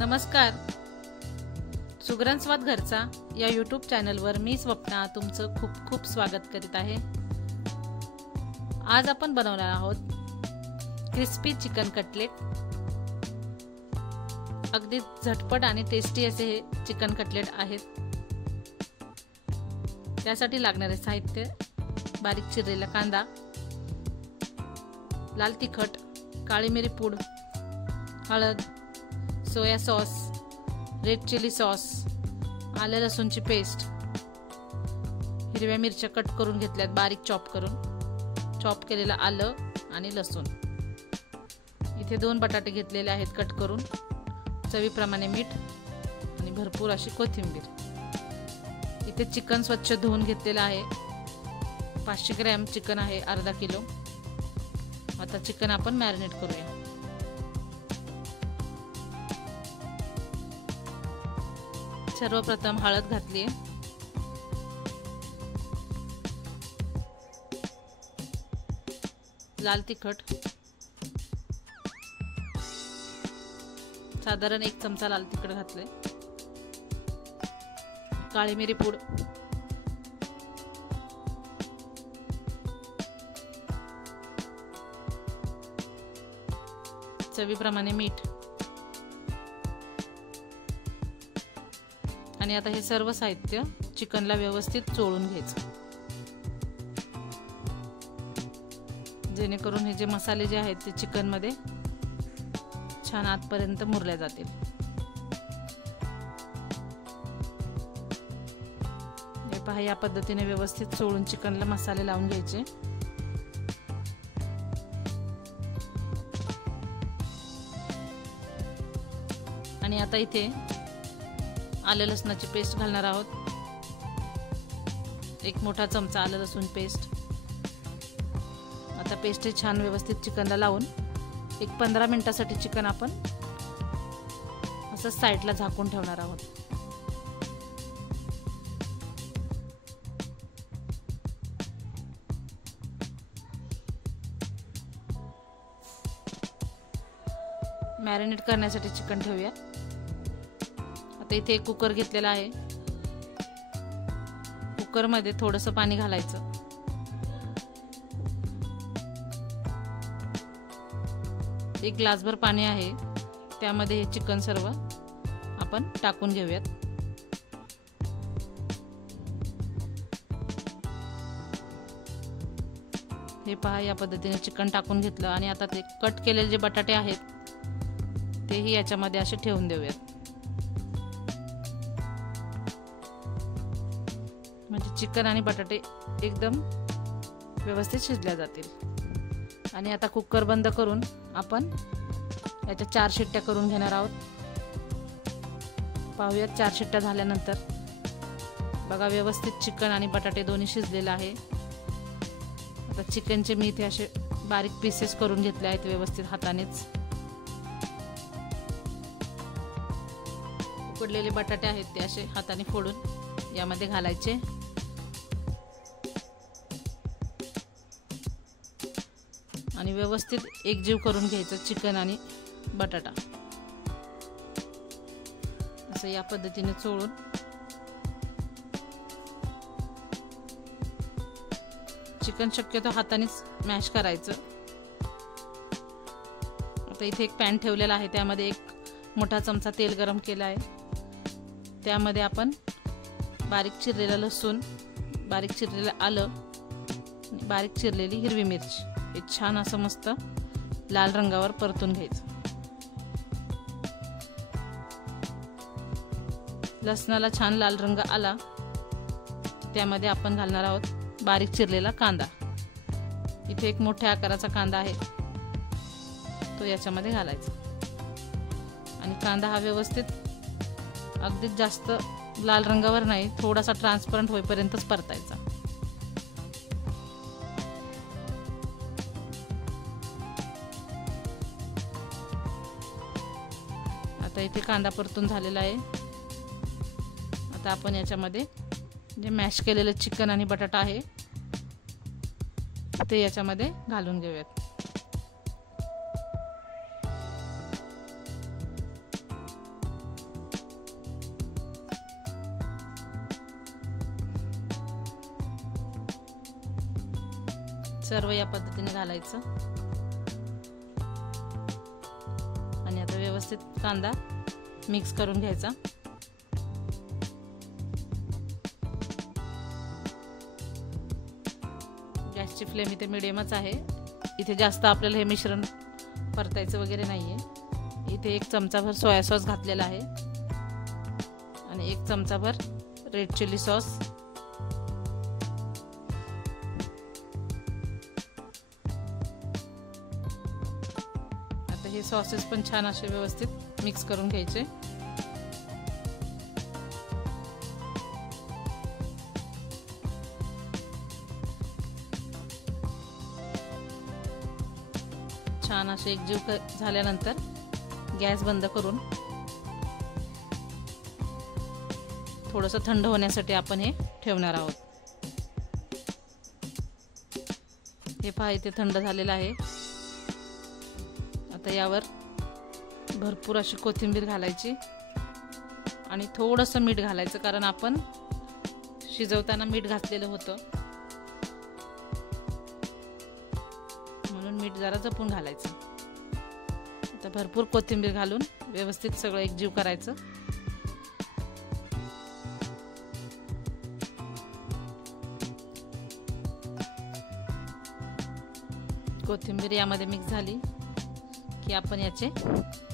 नमस्कार. सुगरण स्वाद घरचा या यूट्यूब चॅनलवर मी स्वप्ना तुमचं खूप खूप स्वागत करीत आहे. आज आपण बनवणार आहोत क्रिस्पी चिकन कटलेट. अगदी झटपट आणि टेस्टी असे हे चिकन कटलेट आहेत. त्यासाठी लागणारे साहित्य: बारीक चिरलेला कांदा, लाल तिखट, काळी मिरी पूड, हळद, soya sauce, red chilli sauce, आले लसूणची पेस्ट, हिरव्या मिरच्या कट करून घेतल्यात बारीक चॉप केलेलं आलं आणि लसूण. इथे 2 बटाटे घेतलेले आहेत कट करून, चवीप्रमाणे मीठ आणि भरपूर अशी कोथिंबीर. इथे चिकन स्वच्छ धुवून घेतलेलं आहे. 500 ग्रॅम चिकन आहे, अर्धा किलो. आता चिकन आपण मॅरिनेट करूया. सर्वप्रथम हळद घातली, लाल तिखट साधारण 1 चमचा लाल तिखट घातले, काळी मिरी पूड, चवीप्रमाणे मीठ आणि आता हे सर्व साहित्य चिकनला व्यवस्थित चोळून घ्यायचं, जेणेकरून हे जे मसाले जे आहेत ते चिकन मध्ये छान आतपर्यंत मुरले जातील. हे पहा, या पद्धतीने व्यवस्थित चोळून चिकनला मसाले लावून घ्यायचे. आणि आता इथे आलं लसणाची पेस्ट घालणार आहोत. 1 मोठा चमचा आलं लसूण पेस्ट. आता पेस्ट छान व्यवस्थित चिकनला लावून 15 मिनिटासाठी चिकन आपण असं साईडला झाकून ठेवणार आहोत. मॅरिनेट करण्यासाठी चिकन ठेवूया. आता इथे एक कुकर घेतलेला आहे. कुकर मध्ये थोडंसं पाणी घालायचं. एक ग्लासभर पाणी आहे, त्यामध्ये हे चिकन सर्व आपण टाकून घेऊयात. हे पहा, या पद्धतीने चिकन टाकून घेतलं आणि आता ते कट केलेले जे बटाटे आहेत तेही याच्यामध्ये असे ठेवून देऊयात. म्हणजे चिकन आणि बटाटे एकदम व्यवस्थित शिजल्या जातील. आणि आता कुकर बंद करून आपण याच्या 4 शिट्ट्या करून घेणार आहोत. पाहूयात 4 शिट्ट्या झाल्यानंतर. बघा, व्यवस्थित चिकन आणि बटाटे दोन्ही शिजलेले आहे. आता चिकनचे मी इथे असे बारीक पीसेस करून घेतले आहेत व्यवस्थित हातानेच. उकडलेले बटाटे आहेत ते असे हाताने फोडून यामध्ये घालायचे. आणि व्यवस्थित एकजीव करून घ्यायचं चिकन आणि बटाटा. असं या पद्धतीने चोळून चिकन शक्यतो हातानेच मॅश करायचं. आता इथे एक पॅन ठेवलेला आहे, त्यामध्ये 1 मोठा चमचा तेल गरम केला आहे. त्यामध्ये आपण बारीक चिरलेलं लसूण, बारीक चिरलेलं आलं, बारीक चिरलेली हिरवी मिरची हे छान असं मस्त लाल रंगावर परतून घ्यायचं. लसणाला छान लाल रंग आला, त्यामध्ये आपण घालणार आहोत बारीक चिरलेला कांदा. इथे 1 मोठ्या आकाराचा कांदा आहे, तो याच्यामध्ये घालायचा. आणि कांदा हा व्यवस्थित अगदी जास्त लाल रंगावर नाही, थोडासा ट्रान्सपरंट होईपर्यंतच परतायचा. आता इथे कांदा परतून झालेला आहे. आता आपण याच्यामध्ये जे मॅश केलेलं चिकन आणि बटाटा आहे ते याच्यामध्ये घालून घेऊयात. सर्व या पद्धतीने घालायचं आणि आता व्यवस्थित कांदा मिक्स करून घ्यायचा। गॅसची फ्लेम इथे मिडियमच आहे। इथे जास्त आपल्याला हे मिश्रण परतायचं वगैरे नाहीये। इथे 1 चमचाभर सोया सॉस घातलेला आहे आणि 1 चमचाभर रेड चिली सॉस। आता हे सॉसेस पण छान असे व्यवस्थित मिक्स करून घ्यायचे। छान असे एकजीव झाल्यानंतर गॅस बंद करून थोडंसं थंड होण्यासाठी आपण हे ठेवणार आहोत। हे पहा इथे थंड झालेलं आहे। आता यावर भरपूर अशी कोथिंबीर घालायची आणि थोडंसं मीठ घालायचं, कारण आपण शिजवताना मीठ घातलेलं होतं, म्हणून मीठ जरा जपून घालायचं। आता भरपूर कोथिंबीर घालून व्यवस्थित सगळं एकजीव करायचं। कोथिंबीर यामध्ये मिक्स झाली की आपण याचे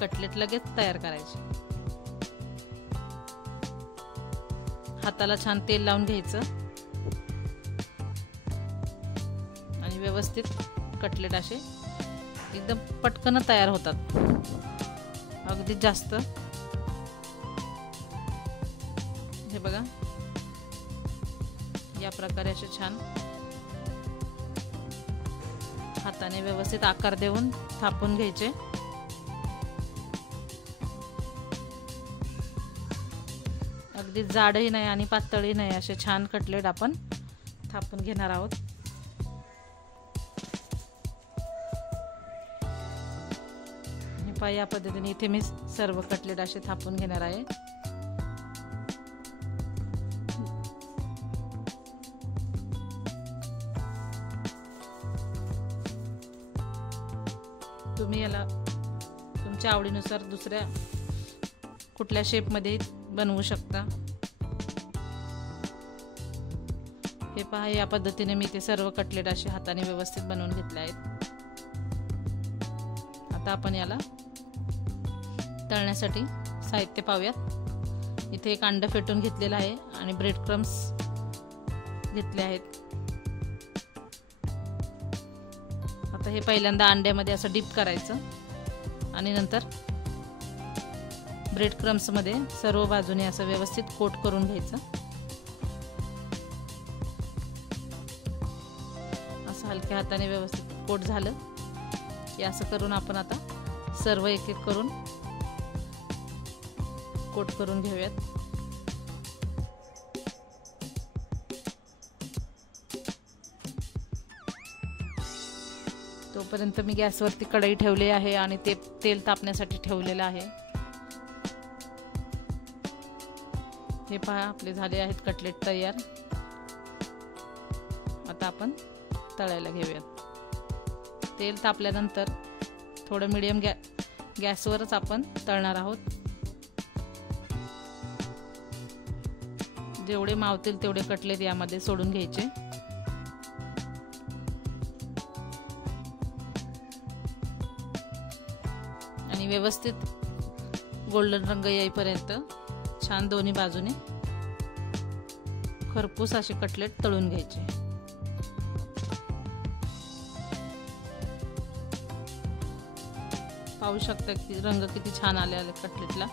कटलेट लगेच तयार करायचे। हाताला छान तेल लावून घ्यायचं आणि व्यवस्थित कटलेट असे एकदम पटकन तयार होतात, अगदी जास्त। हे बघा, या प्रकारे असे छान हाताने व्यवस्थित आकार देऊन थापून घ्यायचे। अगदी जाडही नाही आणि पातळही नाही, असे छान कटलेट आपण थापून घेणार आहोत। या पद्धतीने इथे मी सर्व कटलेट असे थापून घेणार आहे। तुम्ही याला तुमच्या आवडीनुसार दुसऱ्या कुठल्या शेप मध्ये बनवू शकता। हे पहा, या पद्धतीने मी ते सर्व कटलेट असे हाताने व्यवस्थित बनवून घेतले आहेत। आता आपण याला तळण्यासाठी साहित्य पाहूयात। इथे 1 अंड फेटून घेतलेला आहे आणि ब्रेड क्रम्स घेतले आहेत। आता हे पहिल्यांदा अंड्यामध्ये असं डीप करायचं आणि नंतर ब्रेड क्रम्स मध्ये सर्व बाजूने असं व्यवस्थित कोट करून घ्यायचं। असं हलक्या हाताने व्यवस्थित कोट झालं की असं करून आपण आता सर्व एक एक करून कोट करून घेऊयात। तोपर्यंत मी गॅसवरती कढई ठेवली आहे आणि ते तेल तापण्यासाठी ठेवलेलं आहे। हे पहा, आपले झाले आहेत कटलेट तयार। आता आपण तळायला घेऊयात। तेल तापल्यानंतर थोडं मीडियम गॅसवरच आपण तळणार आहोत। जेवढे मावतील तेवढे कटलेट यामध्ये सोडून घ्यायचे। आणि व्यवस्थित गोल्डन रंग येईपर्यंत छान दोन्ही बाजूने खरपूस असे कटलेट तळून घ्यायचे। पाहू शकता की रंग किती छान आले कटलेटला।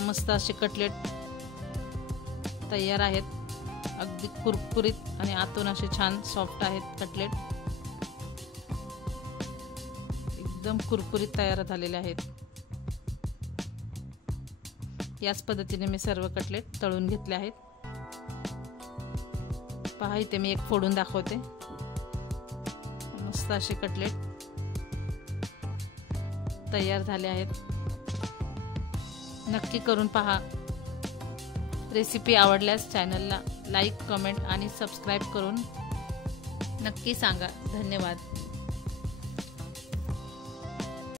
मस्त असे कटलेट तयार आहेत, अगदी कुरकुरीत आणि आतून असे छान सॉफ्ट आहेत कटलेट, एकदम कुरकुरीत तयार झालेले आहेत। याच पद्धतीने मी सर्व कटलेट तळून घेतले आहेत। पहा, इथे मी एक फोडून दाखवते। मस्त असे कटलेट तयार झाले आहेत। नक्की करून पहा। रेसिपी आवडल्यास चॅनलला लाईक, कमेंट आणि सबस्क्राईब करून नक्की सांगा. धन्यवाद.